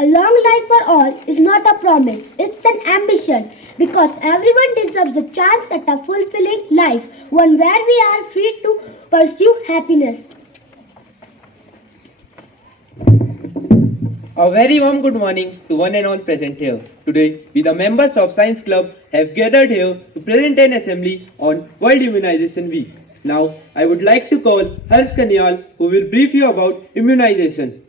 A long life for all is not a promise, it's an ambition because everyone deserves a chance at a fulfilling life, one where we are free to pursue happiness. A very warm good morning to one and all present here. Today, we the members of Science Club have gathered here to present an assembly on World Immunization Week. Now, I would like to call Harsh Kanyal who will brief you about immunization.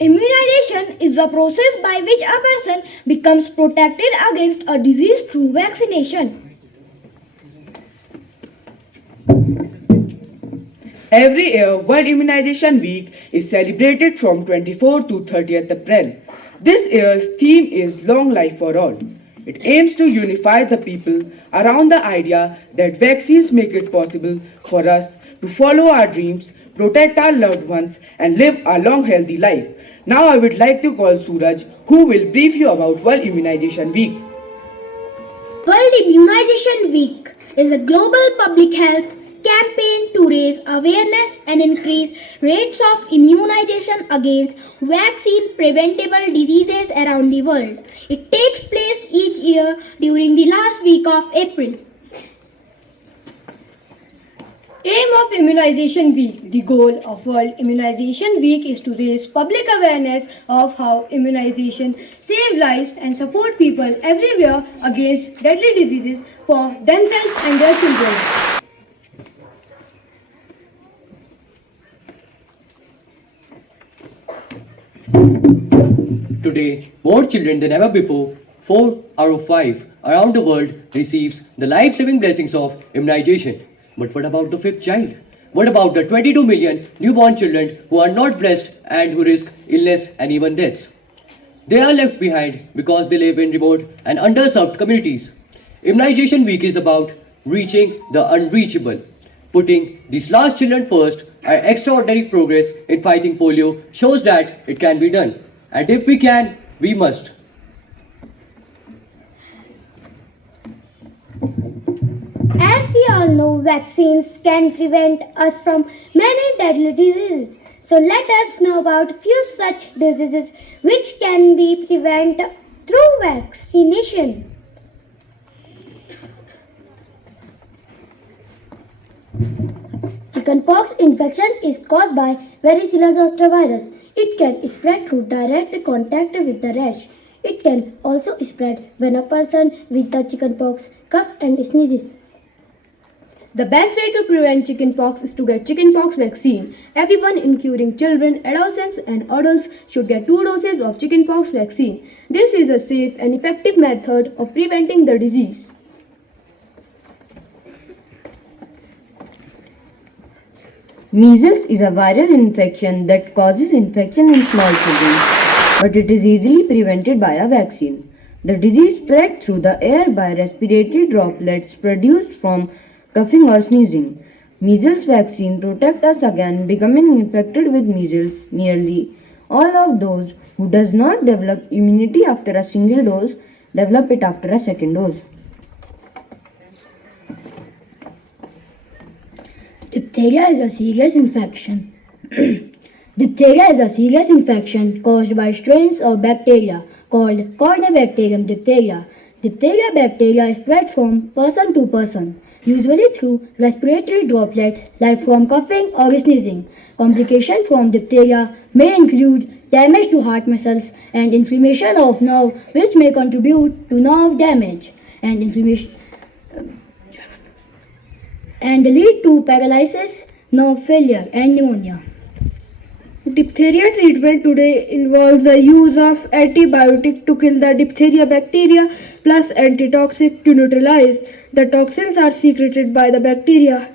Immunization is the process by which a person becomes protected against a disease through vaccination. Every year, World Immunization Week is celebrated from 24th to 30th April. This year's theme is Long Life for All. It aims to unify the people around the idea that vaccines make it possible for us to follow our dreams, protect our loved ones, and live a long, healthy life. Now I would like to call Suraj, who will brief you about World Immunization Week. World Immunization Week is a global public health campaign to raise awareness and increase rates of immunization against vaccine preventable diseases around the world. It takes place each year during the last week of April. Aim of Immunization Week. The goal of World Immunization Week is to raise public awareness of how immunization saves lives and support people everywhere against deadly diseases for themselves and their children. Today, more children than ever before, 4 out of 5 around the world receives the life-saving blessings of immunization. But what about the fifth child? What about the 22 million newborn children who are not blessed and who risk illness and even deaths? They are left behind because they live in remote and underserved communities. Immunization Week is about reaching the unreachable. Putting these last children first, our extraordinary progress in fighting polio shows that it can be done. And if we can, we must. As we all know, vaccines can prevent us from many deadly diseases. So let us know about few such diseases which can be prevented through vaccination. Chickenpox infection is caused by varicella zoster virus. It can spread through direct contact with the rash. It can also spread when a person with the chickenpox coughs and sneezes. The best way to prevent chickenpox is to get chickenpox vaccine. Everyone, including children, adolescents, and adults, should get 2 doses of chickenpox vaccine. This is a safe and effective method of preventing the disease. Measles is a viral infection that causes infection in small children, but it is easily prevented by a vaccine. The disease spreads through the air by respiratory droplets produced from coughing or sneezing. Measles vaccine protects us against becoming infected with measles. Nearly all of those who does not develop immunity after a single dose develop it after a second dose. Diphtheria is a serious infection. Diphtheria is a serious infection caused by strains of bacteria called Corynebacterium diphtheria. Diphtheria bacteria spread from person to person, usually through respiratory droplets like from coughing or sneezing. Complications from diphtheria may include damage to heart muscles and inflammation of nerve, which may contribute to nerve damage and inflammation and lead to paralysis, nerve failure, and pneumonia. Diphtheria treatment today involves the use of antibiotic to kill the diphtheria bacteria plus antitoxic to neutralize. The toxins are secreted by the bacteria.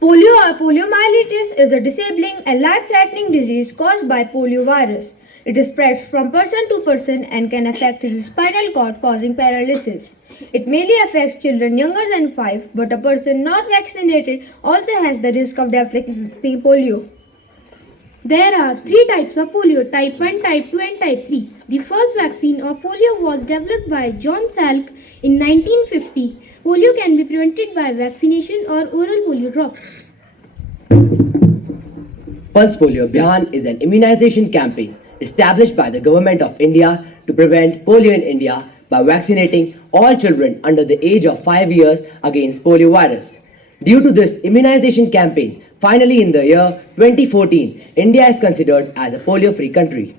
Polio or poliomyelitis is a disabling and life-threatening disease caused by poliovirus. It spreads from person to person and can affect the spinal cord, causing paralysis. It mainly affects children younger than 5, but a person not vaccinated also has the risk of developing polio. There are three types of polio: type 1, type 2 and type 3. The first vaccine of polio was developed by John Salk in 1950. Polio can be prevented by vaccination or oral polio drops. Pulse Polio Abhiyan is an immunization campaign established by the Government of India to prevent polio in India by vaccinating all children under the age of 5 years against polio virus. Due to this immunization campaign, finally in the year 2014, India is considered as a polio-free country.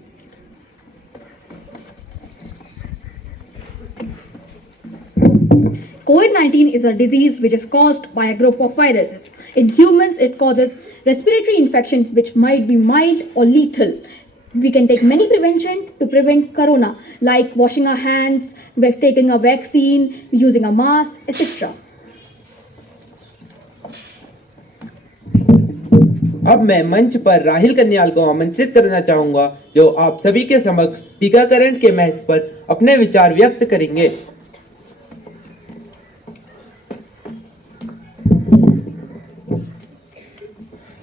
COVID-19 is a disease which is caused by a group of viruses. In humans, it causes respiratory infection which might be mild or lethal. We can take many prevention to prevent corona, like washing our hands, taking a vaccine, using a mask, etc. अब मैं मंच पर राहिल कन्याल को आमंत्रित करना चाहूंगा, जो आप सभी के समक्ष टीकाकरण के महत्व पर अपने विचार व्यक्त करेंगे।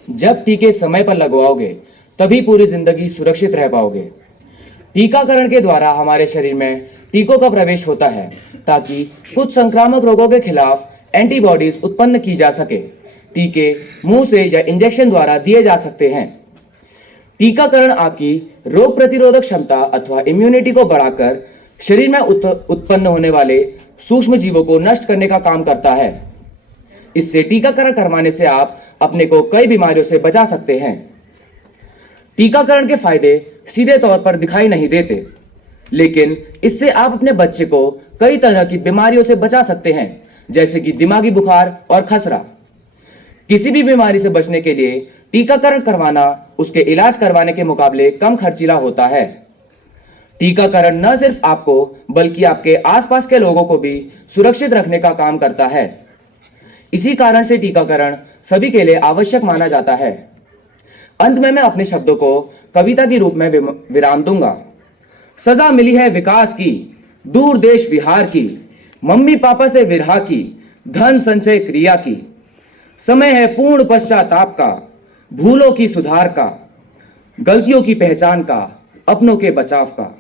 जब टीके समय पर लगवाओगे तभी पूरी जिंदगी सुरक्षित रह पाओगे। टीकाकरण के द्वारा हमारे शरीर में टीकों का प्रवेश होता है ताकि कुछ संक्रामक रोगों के खिलाफ एंटीबॉडीज उत्पन्न की जा सके। टीके मुंह से या इंजेक्शन द्वारा दिए जा सकते हैं। टीकाकरण आपकी रोग प्रतिरोधक क्षमता अथवा इम्यूनिटी को बढ़ाकर शरीर में उत्पन्न होने वाले सूक्ष्म जीवों को नष्ट करने का काम करता है। इससे टीकाकरण करवाने से आप अपने को कई बीमारियों से बचा सकते हैं। टीकाकरण के फायदे सीधे तौर पर दिखाई नहीं देते, लेकिन इससे आप अपने बच्चे को कई तरह की बीमारियों से बचा सकते हैं, जैसे कि दिमागी बुखार और खसरा। किसी भी बीमारी से बचने के लिए टीकाकरण करवाना उसके इलाज करवाने के मुकाबले कम खर्चीला होता है। टीकाकरण न सिर्फ आपको बल्कि आपके आसपास के लोगों को भी सुरक्षित रखने का काम करता है। इसी कारण से टीकाकरण सभी के लिए आवश्यक माना जाता है। अंत में मैं अपने शब्दों को कविता के रूप में विराम दूंगा। सजा मिली है विकास की, दूर देश विहार की, मम्मी पापा से विरहा की, धन संचय क्रिया की। समय है पूर्ण पश्चाताप का, भूलों की सुधार का, गलतियों की पहचान का, अपनों के बचाव का।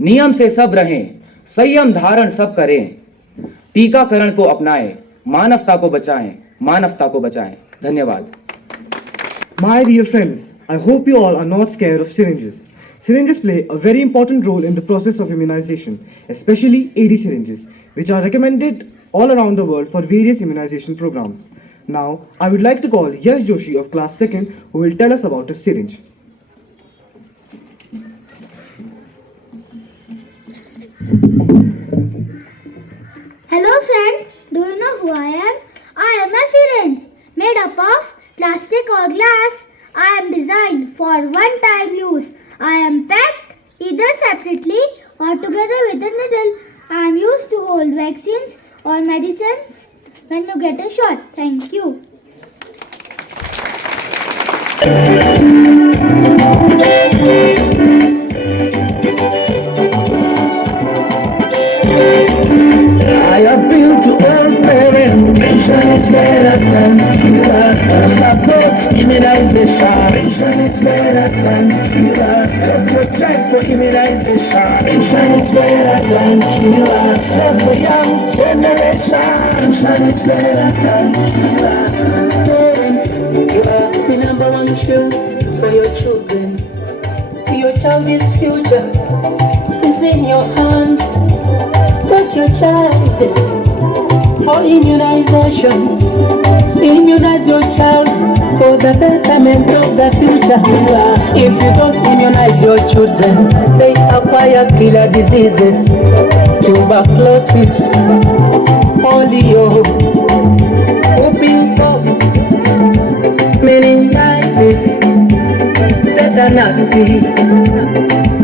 नियम से सब रहें, संयम धारण सब करें, टीकाकरण को अपनाएं, मानवता को बचाएं, मानवता को बचाएं। धन्यवाद। My dear friends, I hope you all are not scared of syringes. Syringes play a very important role in the process of immunization, especially AD syringes, which are recommended all around the world for various immunization programs. Now, I would like to call Yash Joshi of class 2nd, who will tell us about a syringe. Hello friends, do you know who I am? I am a syringe made up of plastic or glass. I am designed for one-time use. I am packed either separately or together with a needle. I am used to hold vaccines or medicines when you get a shot. Thank you. I appeal to all parents. Prevention is better than cure. Support immunization. Prevention is better than cure. Take your child for immunization. Prevention is better than cure. Save the young generation. Prevention is better than cure. Parents, you are the number one shield for your children. Your child's future is in your hands. Take your child for immunization. Immunize your child for the betterment of the future. If you don't immunize your children, they acquire killer diseases, tuberculosis, polio, whooping cough, meningitis, tetanus,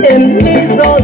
and measles.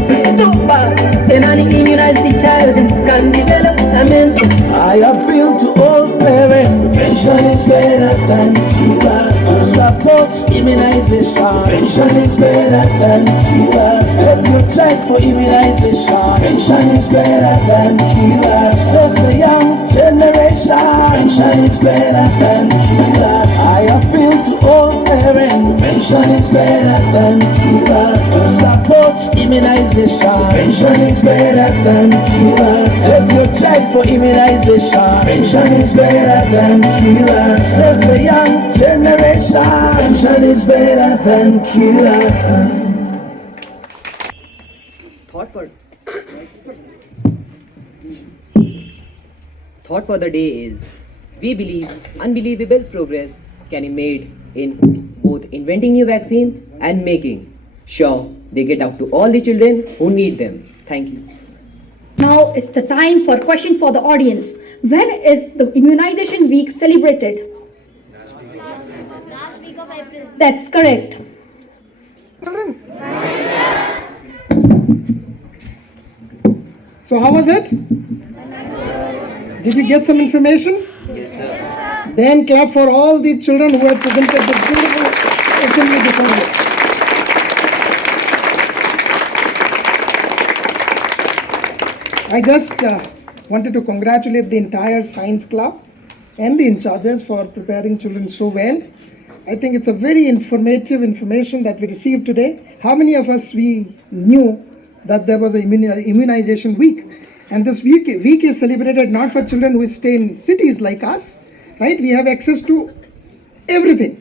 And unimmunized child can develop a mental. I appeal to all parents. Prevention is better than cure. Support immunization. Prevention is better than cure. Take your child for immunization. Prevention is better than cure. Save the young generation. Prevention is better than cure. I appeal to all parents. Prevention is better than cure. To support immunization. Prevention is better than cure. Take your child for immunization. Prevention is better than cure. Save the young generation. Prevention is better than cure. Thought for the day is, we believe unbelievable progress can be made in both inventing new vaccines and making sure they get out to all the children who need them. Thank you. Now it's the time for question for the audience. When is the immunization week celebrated? Last week of April. That's correct. So how was it? Did you get some information? Yes, sir. Then clap for all the children who have presented this beautiful assembly before you. I just wanted to congratulate the entire science club and the in charges for preparing children so well. I think it's a very informative information that we received today. How many of us we knew that there was an immunization week? And this week is celebrated not for children who stay in cities like us, right? We have access to everything.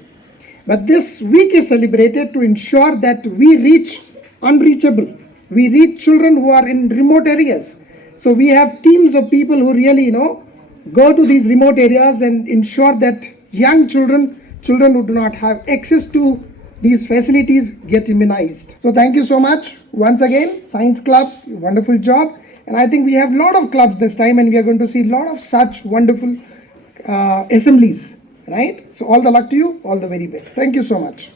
But this week is celebrated to ensure that we reach unreachable. We reach children who are in remote areas. So we have teams of people who really, go to these remote areas and ensure that young children who do not have access to these facilities get immunized. So thank you so much. Once again, Science Club, wonderful job. And I think we have a lot of clubs this time and we are going to see a lot of such wonderful assemblies, right? So all the luck to you, all the very best. Thank you so much.